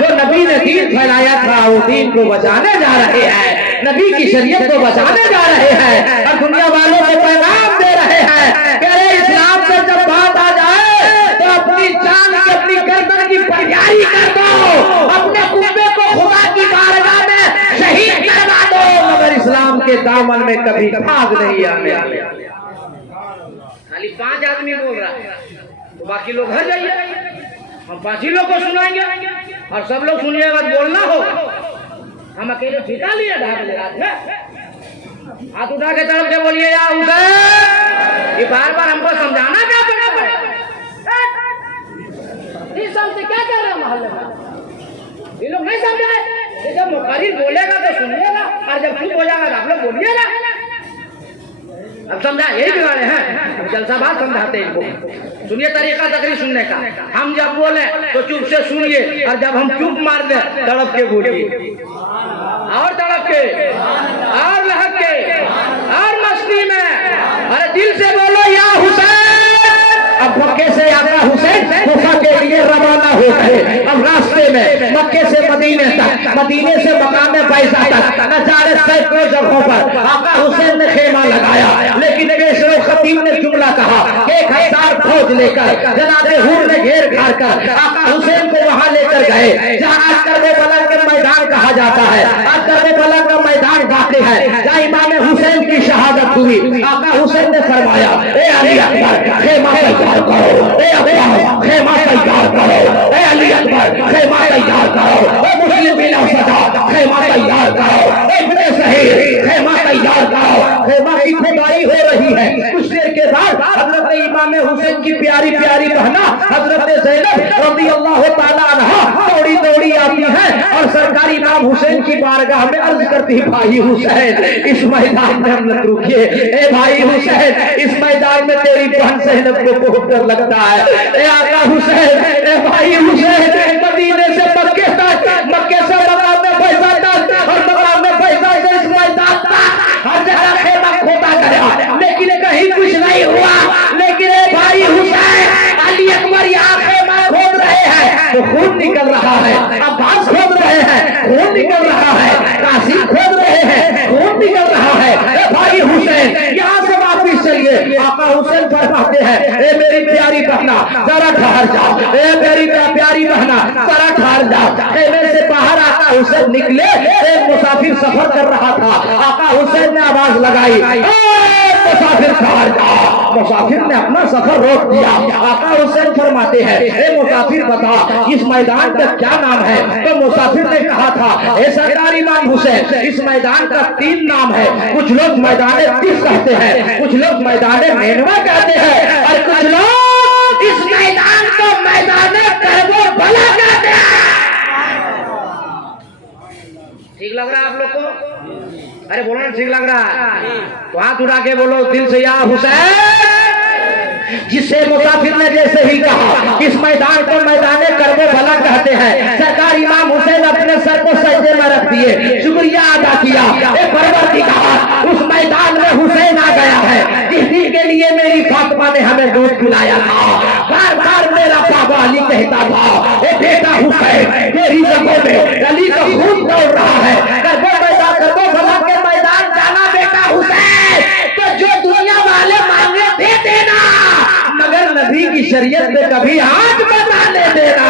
जो नबी ने दीन फैलाया था वो दीन को बचाने जा रहे हैं, नबी की शरीयत को बचाने जा रहे हैं, और दुनिया वालों को पैगाम दे रहे हैं कि अरे इस्लाम से जब बात आ जाए तो अपनी जान की अपनी गर्दन की तैयारी कर दो, अपने कुब्बे को खुदा की बारगाह में शहीद करवा दो, मगर इस्लाम के दामन में कभी भाग नहीं आने। खाली 5 आदमी बोल रहा है, तो बाकी लोग घर जाइए, हम 5 ही लोग को सुनाएंगे, और सब लोग सुनिएगा, बोलना हो। हम अकेले ठिका लिए 10 बजे रात में, हाथ उठा के तरफ से बोलिए या हुसैन। ये बार हमको समझाना क्या पड़ा? इस साल से क्या कर रहे हैं मोहल्ले में? ये लोग नहीं समझाए, जब मुखारिब बोलेगा तो सुनिएगा, और जब चुप हो जाएगा तो आप लोग बोलिएगा। अब समझा, यही बिगाड़े हैं, जलसा बात समझाते हैं इनको। सुनिए तरीका तकरीर सुनने का, हम जब बोले तो चुप से सुनिए, और जब हम चुप मार दे तड़प के बोलिए, और तड़प के, और लहक के, और मस्ती में, अरे दिल से बोलो या हुसैन। अब मक्के से आका हुसैन कूफा के लिए रवाना हो गए। अब रास्ते में मक्के से मदीने तक, मदीने से मकाम बैज़ा तक न जाने सैकड़ों जगहों पर आका हुसैन ने खेमा लगाया, लेकिन पेशरो खतीब ने जुमला कहा, 1000 फौज लेकर जनाबे हुर ने घेर घार कर आका हुसैन को वहां लेकर गए, जहां आज करबला का मैदान कहा जाता है। आज करबला का मैदान वाक़ई है जहां इमाम हुसैन की शहादत हुई। आका हुसैन ने फरमाया, ए अली अकबर खेमा तैयार करो, ए अब्बास खेमा तैयार करो, ए अली अकबर खेमा तैयार करो, ए मुस्लिम बिन सदा खेमा तैयार करो, ए इब्ने सहीह खेमा तैयार करो। खेमा की खुदाई हो रही है। कुछ देर के बाद हजरत इमाम हुसैन की प्यारी प्यारी बहना हजरत ज़ैनब रज़ियल्लाहु ताला अन्हा दौड़ी दौड़ी आती है, और सरकारी इमाम हुसैन की बारगाह में अर्ज करती, भाई हुसैन इस मैदान में हम रुकिए, ए भाई हुसैन इस मैदान में तेरी बहन ज़ैनब को बहुत डर लगता है। ए आका हुसैन, ए भाई हुसैन मदीने से मक्के तक, मक्के से मकाम में बैज़ा तक, और मकाम में बैज़ा से इस मैदान तक हर जगह खेमा खोदा गया, लेकिन कहीं कुछ नहीं हुआ। लेकिन ए भाई हुसैन अली अकबर यहाँ खेमा खोद रहे हैं तो खून निकल रहा है, अब्बास खोद रहे हैं खून निकल रहा है, कासिम खोद रहे हैं खून निकल रहा है। ए भाई हुसैन यहाँ से वापिस चलिए। आका हुसैन फरमाते हैं, ए मेरी प्यारी बहना जरा ठहर जाओ, ए मेरी प्यारी बहना जरा ठहर जाओ। खेमे से बाहर आका हुसैन निकले, एक मुसाफिर सफर कर रहा था। आका हुसैन ने आवाज लगाई, मुसाफिर ठहर जाओ। मुसाफिर ने अपना सफर रोक दिया। आका हुसैन फरमाते हैं, ए मुसाफिर बता इस मैदान का क्या नाम है? तो मुसाफिर ने कहा था, ए सरदार इमाम हुसैन इस मैदान का 3 नाम है। कुछ लोग मैदान तिस कहते हैं, कुछ लोग मैदान नेनवा कहते हैं, और कुछ लोग इस मैदान को मैदान करबला कहते हैं। ठीक लग रहा है आप लोग को? अरे बोलो ना, ठीक लग रहा है तो हाथ उठा के बोलो दिल से या हुसैन। जिससे मुसाफिर ने जैसे ही कहा इस मैदान को मैदान करबो भला कहते हैं, सरकार इमाम हुसैन अपने सर को सजदे में रख दिए, शुक्रिया अदा किया। परवरदिगार उस मैदान में हुसैन आ गया है जिस दिन के लिए शरीयत में कभी हाथ बताने देना।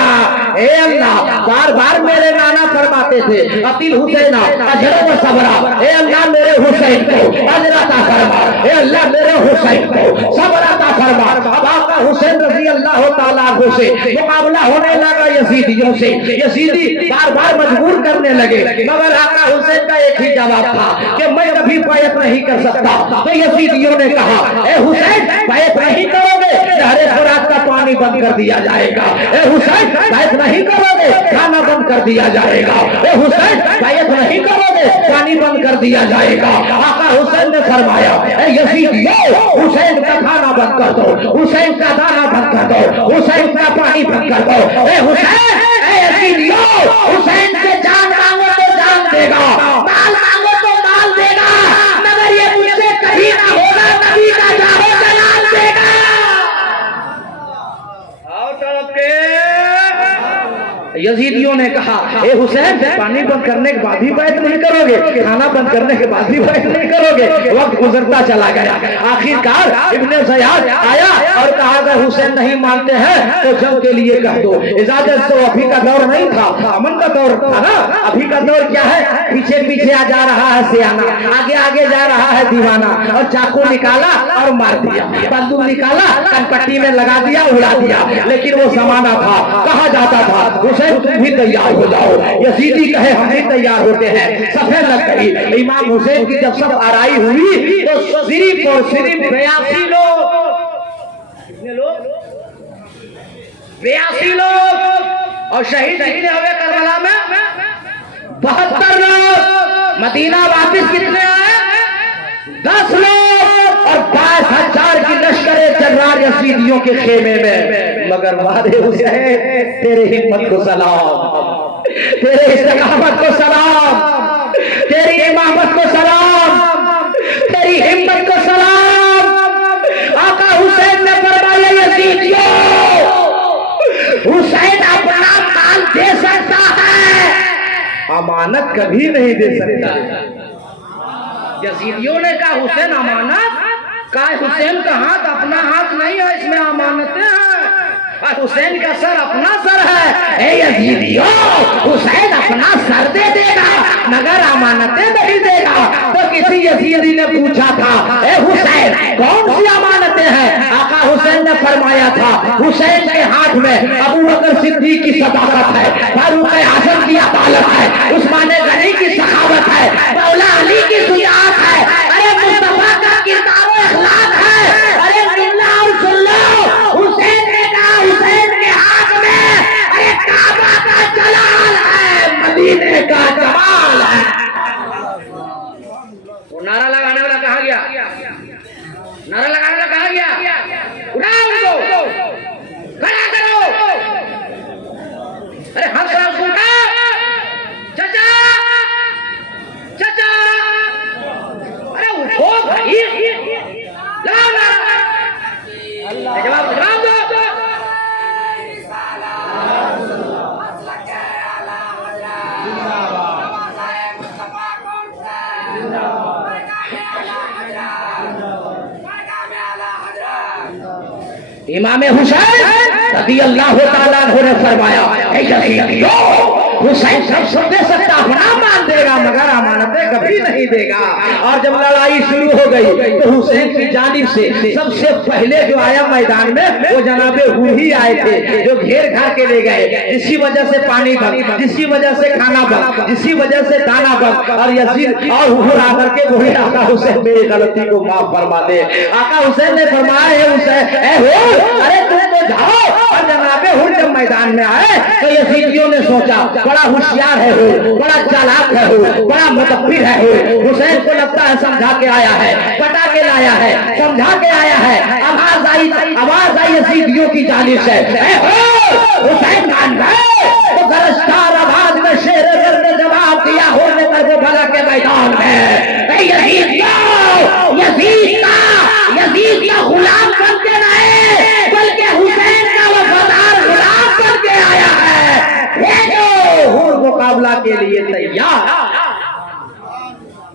ए अल्लाह, बार बार मेरे नाना फरमाते थे अतिल हुसैन अजर व सबरा, ए अल्लाह मेरे हुसैन को अजर अता फरमा, ए अल्लाह मेरे हुसैन को सब्र अता फरमा। अब आका हुसैन रजी अल्लाह तआला अन्हु से मुकाबला होने लगा यजीदियों से। यजीदी बार बार मजबूर करने लगे, मगर आका हुसैन का एक ही जवाब था कि मैं कभी बैत नहीं कर सकता। तो यजीदियों ने कहा, ए हुसैन बैत नहीं करोगे, हरे खुराक का पानी बंद कर दिया जाएगा। ए हुसैन बैत नहीं करोगे, खाना बंद कर दिया जाएगा। ए हुसैन बैत नहीं करोगे, पानी बंद कर दिया जाएगा। आका हुसैन ने फरमाया, ए यजीदियों, हुसैन का खाना बंद कर दो, हुसैन का दाना बंद कर दो, हुसैन का पानी बंद कर दो। ए हुसैन, ए यजीदियों, हुसैन से जान मांगो तो जान देगा, माल मांगो तो माल देगा, मगर ये मुझसे कभी ना होगा, नबी का जाहो जलाल देगा। यजीदियों ने कहा, ए हुसैन पानी बंद करने के बाद भी बैत नहीं करोगे, खाना बंद करने के बाद भी बैत नहीं करोगे। वक्त गुजरता चला गया। आखिरकार इब्ने ज़ियाद आया और कहा अगर हुसैन नहीं मानते हैं तो जंग के लिए कह दो। इजाजत तो अभी का दौर नहीं था, अमन का दौर था ना। अभी का दौर क्या है, पीछे पीछे आ जा रहा है सियाना, आगे आगे जा रहा है दीवाना, और चाकू निकाला और मार दिया, बंदूक निकाला कनपट्टी में लगा दिया, उड़ा दिया। लेकिन वो जमाना था, कहा जाता था हुसैन तुम भी तैयार हो जाओ। यजीदी कहे हम भी तैयार होते हैं। सफेद लग गई। इमाम हुसैन की जब सब आराई हुई तो सिर्फ और सिर्फ 82 लोग, कितने लोग, 82 लोग, और शहीद कितने हुए करबला में, 72 लोग। मदीना वापिस कितने आए, 10 लोग, और 22,000 की लश्करे जर्रार यजीदियों के खेमे में। मगर वादे हुसैन तेरे हिम्मत को सलाम, तेरे इस्तिकामत को सलाम, तेरी इमामत को सलाम, तेरी हिम्मत को सलाम। आका हुसैन ने फरमाया यजीदियों, हुसैन अपना माल दे सकता है, अमानत कभी नहीं दे सकता। यजीदियों ने कहा हुसैन अमानत का, हुसैन का हाथ अपना हाथ नहीं है, इसमें अमानतें हैं, और हुसैन का सर अपना सर है। ए यजीदियों, हुसैन अपना सर दे देगा मगर अमानतें नहीं देगा। तो किसी यजीदी ने पूछा था, ए हुसैन कौन सी अमानतें हैं? आका हुसैन ने फरमाया था हुसैन के हाथ में अबू बकर सिद्दीक की सदाकत है, फारूक आजम की अदालत है, उस्मान गनी की सखावत है, मौला अली की सुजात है, अरे मुस्तफा का किरदार और अखलाक है। अरे सुनना और सुन लो, हुसैन ने कहा हुसैन के हाथ में अरे काबा का जलाल है, मदीने का जमाल है। वो नारा लगाने वाला कहाँ गया, नारा लगाने वाला कहाँ गया? उठाओ उनको, खड़ा करो। अरे हंस रहा उसको उठाओ, चाचा चाचा, अरे उठो भाई, लगाओ नारा, जवाब जवाब दो। इमाम हुसैन रज़ी अल्लाह तआला अन्हु ने फरमाया, हुसैन सब दे सकता, अपना मान देगा मगर अमानतें कभी नहीं देगा। और जब लड़ाई शुरू हो गई तो हुसैन की जानिब से सबसे पहले जो आया मैदान में वो जनाबे हुई आए थे, जो घेर घार के ले गए, इसी वजह से पानी बंद, जिसकी वजह से खाना बंद, जिसकी वजह से दाना बंद। और यजीद और हुजूर आकर के बोले आका हुसैन मेरी गलती को माफ फरमा दे। आका हुसैन ने फरमाया है हुसैन, अरे तुम तो जाओ। और जनाबे हुर जब मैदान में आए तो यजीदियों ने सोचा बड़ा होशियार है, बड़ा चालाक है, बड़ा मुतब्बिर है। हुसैन को लगता है समझा के आया है, बता के लाया है, समझा के आया है। आवाज आई यजीदियों की जानिब से, हुसैन मान गए। तो गरजदार आवाज में शेर ने जवाब दिया, होने तक भला के मैदान में यजीद का गुलाम बन के रहे, बल्कि हुसैन का वफादार गुलाम बन के आया है, हुर मुकाबला के लिए तैयार।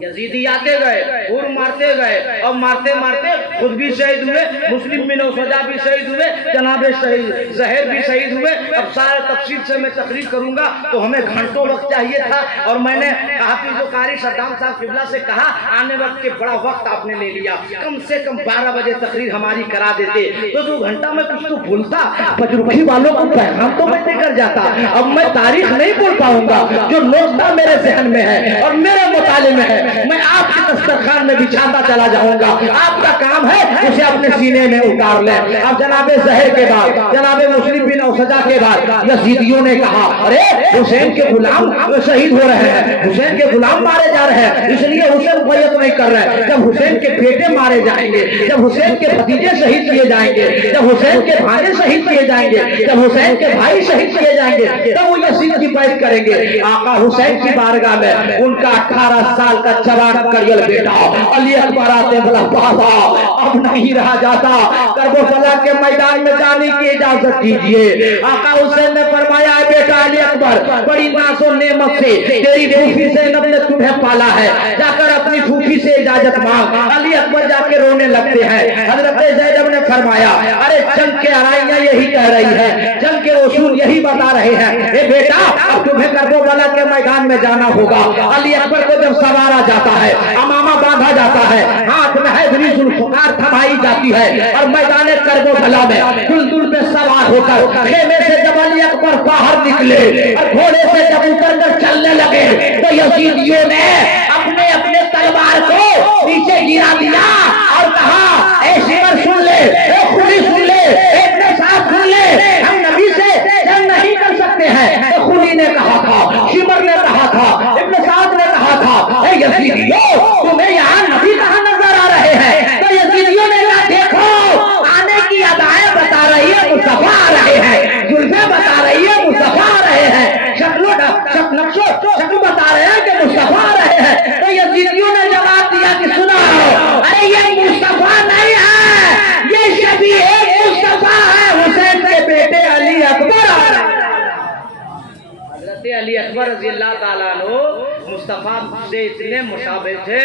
यजीदी आते गए, हुर मारते गए, और मारते मारते खुद भी शहीद हुए, मुस्लिम बिन औसजा भी शहीद हुए, जनाब ज़हर भी शहीद हुए। अब सारा तफसील से मैं तकरीर करूंगा तो हमें घंटों वक्त चाहिए था, और मैंने हाफिज़ व कारी सद्दाम साहब किबला से कहा आने वक्त के बड़ा वक्त आपने ले लिया, कम से कम 12 बजे तकरीर हमारी करा देते तो 2 घंटा में कुछ तो भूलता, पचरुखी वालों को पैगाम तो मैं देकर जाता। अब मैं तारीख नहीं बोल पाऊंगा, जो नोटता मेरे जहन में है और मेरे मुताले में है मैं आपके दस्तरखान में बिछाता चला जाऊंगा। आपका काम है उसे अपने सीने में उतार ले। अब जनाबे ज़हर के बाद, जनाबे मुस्लिम बिन औसजा के बाद यजीदियों ने कहा अरे हुसैन के गुलाम शहीद हो रहे हैं, हुसैन के गुलाम मारे जा रहे हैं, इसलिए हुसैन बैत नहीं कर रहे हैं। जब हुसैन के बेटे मारे जाएंगे, जब हुसैन के भतीजे शहीद किए जाएंगे, जब हुसैन के भांजे शहीद किए जाएंगे, जब हुसैन के भाई शहीद किए जाएंगे, तब वो यजीद की बैत करेंगे। आका हुसैन की बारगाह में उनका 18 साल का जवान करियल बेटा अली अकबर आते, बोला बाबा अब नहीं रहा जाता, करबला के मैदान में जाने की इजाजत दीजिए। आका हुसैन ने फरमाया बेटा अली अकबर, बड़ी नाज़ो नेमत से तेरी फूफी ज़ैनब ने तुम्हें पाला है, जाकर अपनी फूफी से इजाजत मांग। अली अकबर जाके रोने लगते हैं। हजरत ज़ैनब ने फरमाया अरे जंग के आराइयां यही कह रही है, जंग के उसूल यही बता रहे हैं, ए बेटा अब तुम्हें करबला के मैदान में जाना होगा। अली अकबर को जब सवारा जाता है, अमामा बांधा जाता है, हाथ में हैदरी जुल्फ़कार थमाई जाती है और मैदान करबला में दुलदुल पे सवार होकर खेमे से जब अली अकबर बाहर निकले और घोड़े से जब उतरकर चलने लगे तो यजीदियों ने अपने अपने तलवार को नीचे गिरा दिया और कहा ए शिमर सुन ले, ए खुली सुन ले, अपने साथ सुन ले, हम नबी से जंग नहीं कर सकते हैं। तो खुली ने कहा था, शिमर ने कहा था, इब्न साद ने कहा था ए यजीदियों तुम्हें यहाँ नबी कहाँ नजर आ रहे हैं? तो यजीदियों ने कहा देखो आने की अदाएं बता रही है मुस्तफा आ रहे हैं, जुल्फे बता रही है मुस्तफा आ रहे हैं, शक्ल बता रहे हैं कि मुस्तफा आ रहे हैं। तो यजीदियों ने जवाब दिया कि सुनो अरे ये मुस्तफा नहीं है, ये शबी एक मुस्तफा है, हुसैन के बेटे अली अकबर आ रहे हैं। हजरत अली अकबर रज़ी अल्लाह ताला अन्हु मुस्तफा से इतने मुशाबे थे,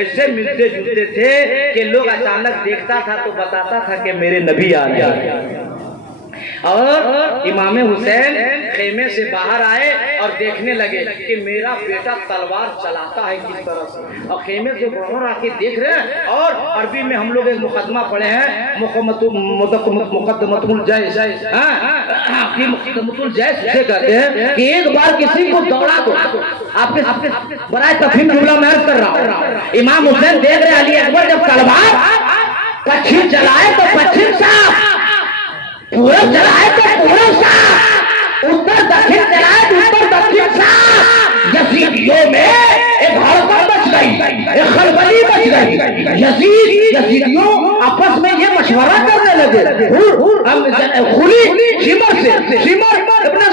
ऐसे मिलते जुलते थे कि लोग अचानक देखता था तो बताता था कि मेरे नबी आ गए। और इमाम हुसैन खेमे से बाहर आए और देखने लगे कि मेरा बेटा तलवार चलाता है किस तरह से, और खेमे से बाहर आके देख रहे हैं। और अरबी में हम लोग एक मुकदमा पढ़े हैं, मुकद्दमतुल जैश, मुकद्दमतुल जैश से कहते हैं कि एक बार किसी को दौड़ा दो, आपके बराए तफहीम जुमला मैं अर्ज कर रहा हूं। इमाम हुसैन देख रहे अली अकबर जब तलवार पश्चिम चलाए तो पश्चिम साफ, पूरब चलाए तो पूरब साफ, उत्तर दक्षिण चलाए तो उत्तर दक्षिण साफ। यजीदियों में एक हड़बड़ बच गई, एक खलबली बच गई। यजीदियों आपस में ये मशवरा करने लगे, खुली शिमर से, शिमर अपने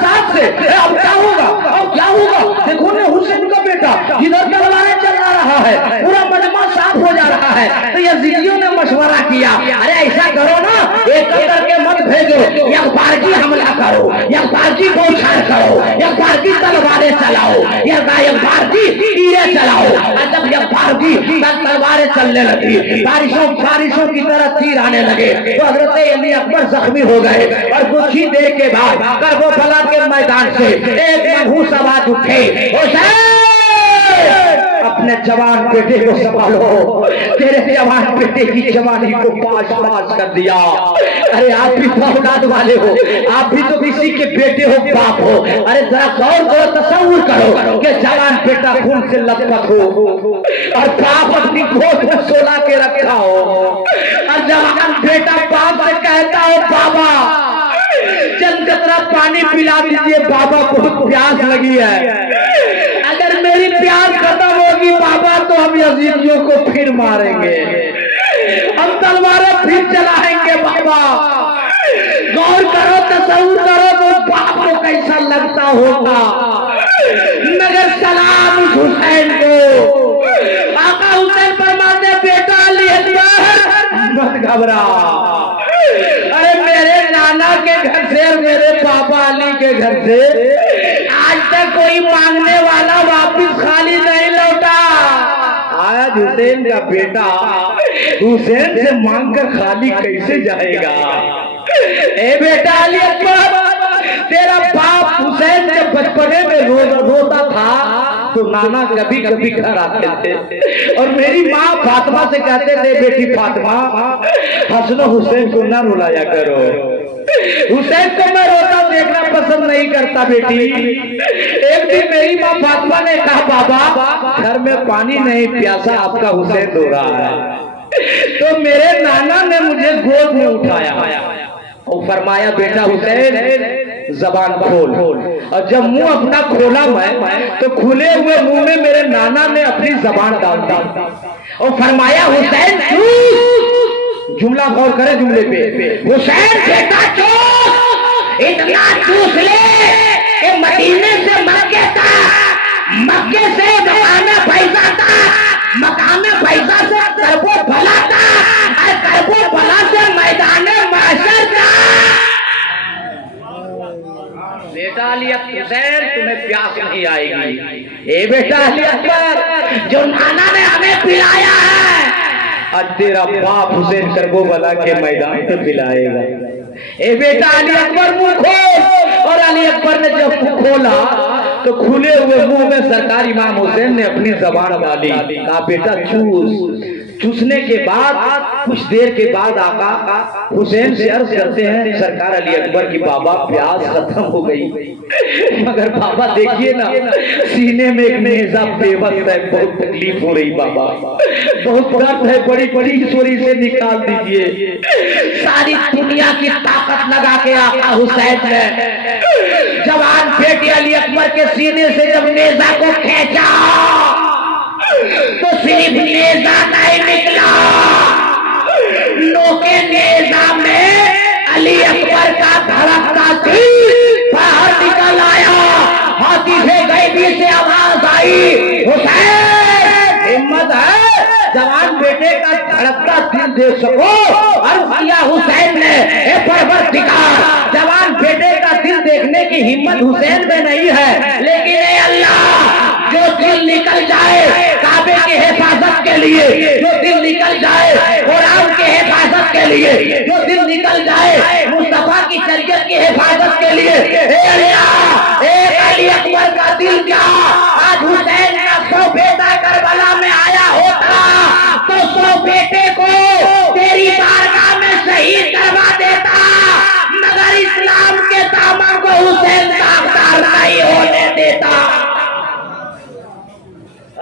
साथ से अब क्या होगा, अब क्या होगा? देखो ना हुसैन का बेटा इधर तलवारें चला रहा है, पूरा मजमा साफ हो जा रहा है। तो यजीदियों ने मशवरा किया अरे ऐसा करो ना, एक करके मत भेजो, एक बार की हमला करो, एक बार की बौछार करो, एक बार की तलवारें चलाओ, एक बार की तीरें चलाओ। और जब एक बार की तलवारें चलने लगी, बारिशों की तरह तीर आने लगे, तो हजरत अली अकबर जख्मी हो गए। और कुछ ही देर के बाद करबला के मैदान से एक मनहूस आवाज उठे, अपने जवान बेटे को संभालो, तेरे जवान बेटे की जवानी को पाश कर दिया। अरे आप भी तो औलाद वाले हो, आप भी तो किसी के बेटे हो, बाप हो। अरे जरा गौर करो, तसव्वुर करो कि जवान बेटा खून से लथपथ हो और बाप अपनी गोद में सोला के रखा हो, और जवान बेटा बाप से कहता हो बाबा चंद कतरा पानी पिला दीजिए, बाबा को प्यास लगी है, अगर मेरी प्यास खत्म होगी बाबा तो हम यजीदियों को फिर मारेंगे, हम तलवारें फिर चलाएंगे बाबा। गौर करो, तसव्वुर करो तो बाप को कैसा लगता होगा। मगर सलाम हुसैन को, आका हुसैन फरमाते बेटा अली अकबर मत घबरा, अरे मेरे नाना के घर से और मेरे पापा अली के घर से आज तक कोई मांगने वाला वापिस खाली नहीं लौटा। आज हुसैन का बेटा हुसैन से मांगकर खाली कैसे जाएगा। ए बेटा अली अकबर, तेरा बाप हुसैन जब बचपने में रोता था तो नाना कभी कभी घर आते थे और मेरी माँ फातिमा से कहते थे, बेटी फातिमा हसन हुसैन को ना रुलाया करो, हुसैन को मैं रोता देखना पसंद नहीं करता बेटी। एक दिन मेरी माँ फातिमा ने कहा, बाबा घर में पानी नहीं, प्यासा आपका हुसैन रो रहा है। तो मेरे नाना ने मुझे गोद में उठाया और फरमाया, बेटा हुसैन जबान खोल। और जब मुंह अपना खोला मैं तो खुले हुए मुंह में मेरे नाना ने अपनी जबान डाल दी और फरमाया, हुसैन चूस। जुमला गौर करे जुमले पे, हुसैन बेटा चूस, इतना चूस ले कि मदीने से मक्के तक, मक्के से मकामे पैसा तक, मकामे पैसा से करबो भला तक, और करबो भला से मैदाने महशर तक। बेटा अली हुसैन तुम्हें प्यास नहीं आएगी। ए बेटा अली अकबर, जो नाना ने हमें पिलाया है आज तेरा बाप हुसैन करबो भला के मैदान में पिलाएगा। ए बेटा अली अकबर मुंह खोल। और अली अकबर ने जब मुंह खोला तो खुले हुए मुंह में सरकार इमाम हुसैन ने अपनी जबान डाली, कहा बेटा चूस। चूसने के बाद कुछ देर के बाद आका हुसैन से अर्ज करते हैं, सरकार अली अकबर की बाबा प्यास खत्म हो गई। मगर बाबा देखिए ना, सीने में एक नेजा बेबस है, बहुत तकलीफ हो रही बाबा, बहुत दर्द है, बड़ी बड़ी चोरी से निकाल दीजिए। सारी दुनिया की ताकत लगा के आका हुसैन ने जवान बेटे अली अकबर के सीने से जब नेजा को खींचा तो सिर्फ नेजा नहीं निकला, नोके नेजा में अली अकबर का धड़कता दिल बाहर निकल आया। हाथी से गैबी से आवाज आई, हुसैन हिम्मत है जवान बेटे का धड़कता दिल देख सको। अर्ज किया हुसैन ने, ए परवरदिगार, जवान बेटे का दिल देखने की हिम्मत हुसैन में नहीं है, लेकिन ए अल्लाह, जो दिल निकल जाए काबे के हिफाजत के लिए, जो दिल निकल जाए कुरान के हिफाजत के लिए, जो दिल निकल जाए मुस्तफा की शरीयत की हिफाजत के लिए, ए अल्लाह, एक अली अकबर का दिल क्या आज हुसैन का 100 बेटा करबला में आया होता तो 100 बेटे को तेरी बारगाह में शहीद करवा देता, मगर इस्लाम के दामन को हुसैन दागदार नहीं होने देता।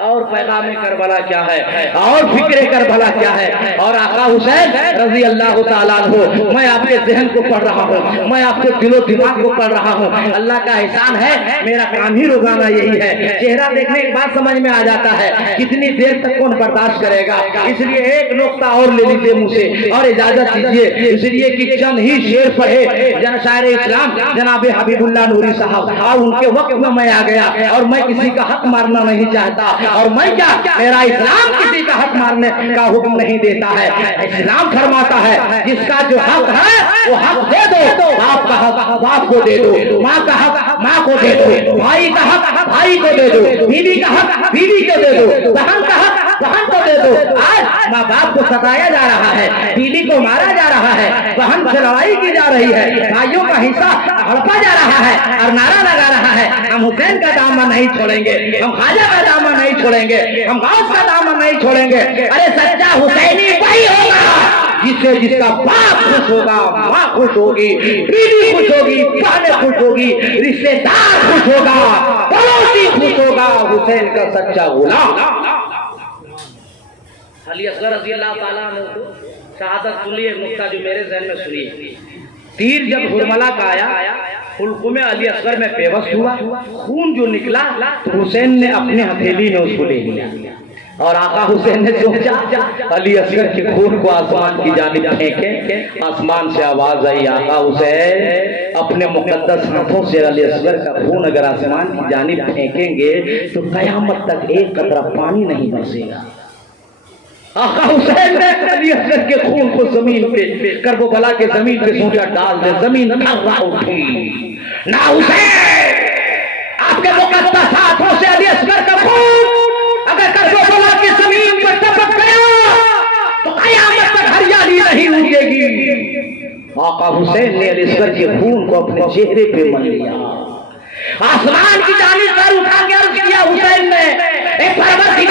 और पैगाम करबला क्या है, और फिक्र करबला क्या है। और आका हुसैन रजी अल्लाह ताला अन्हु, मैं आपके जहन को पढ़ रहा हूँ, मैं आपके दिलो दिमाग को पढ़ रहा हूँ। अल्लाह का एहसान है, मेरा काम ही रोजाना यही है। चेहरा देखने के बाद समझ में आ जाता है कितनी देर तक कौन बर्दाश्त करेगा। इसलिए एक नुक्ता और ले लीजिए मुझसे और इजाजत दीजिए, इसलिए कि चंद ही शेर पढ़े जन शायर इस्लाम जनाब हबीबुल्लाह नूरी साहब, और उनके वक्त में मैं आ गया। और मैं किसी का हक मारना नहीं चाहता, और मैं क्या, मेरा इस्लाम किसी का हक मारने का हुक्म नहीं देता है। इस्लाम फरमाता है जिसका जो हक है वो हक दे दो, बाप का हक बाप को दे दो, माँ का हक माँ को दे दो, भाई का हक भाई को दे दो, बीवी का हक बीवी को दे दो, बहन का हक बहन को दे दो। आज माँ बाप को सताया जा रहा है, बीवी को मारा जा रहा है, बहन से लड़ाई की जा रही है, भाइयों का हिस्सा हड़पा जा रहा है और नारा लगा रहा है, हम हुसैन का दामन नहीं छोड़ेंगे, हम ख्वाजा का दामन नहीं छोड़ेंगे, हम गौस का दामन नहीं छोड़ेंगे। अरे सच्चा हुसैनी वही होगा जिससे जिसका बाप खुश होगा, माँ खुश होगी, बीवी खुश होगी, बहनें खुश होगी, रिश्तेदार खुश होगा, पड़ोसी खुश होगा, हुसैन का सच्चा गुलाम। अली असगर रज़ी अल्लाह ताला अन्हु शहादत सुनी, एक नुक्ता जो मेरे ज़हन में सुनिए। तीर जब हुरमला का आया, हुल्कुम अली असगर में बेबस हुआ, खून जो निकला तो हुसैन ने अपने हथेली में उसको ले लिया और आका हुसैन ने सोचा अली असगर के खून को आसमान की जानिब फेंके। आसमान से आवाज आई, आका हुसैन अपने मुकद्दस हाथों से अली असगर का खून अगर आसमान की जानिब फेंकेंगे तो कयामत तक एक कतरा पानी नहीं बरसेगा। आका हुसैन ने अली असगर के खून को जमीन पे करबला के जमीन पे सोचा डाल दे, जमीन थर्रा उठी। ना हुसैन, आपके मुकद्दस हाथों से अली असगर का खून अगर कहकर जो बोला कि जमीन पर टपक गया तो कयामत तक हरियाली नहीं उगेगी। आका हुसैन ने अलीसगर के खून को अपने चेहरे पे मल लिया। आसमान की जानिब सर उठा के अर्ज किया हुसैन ने, ए परवरदिगार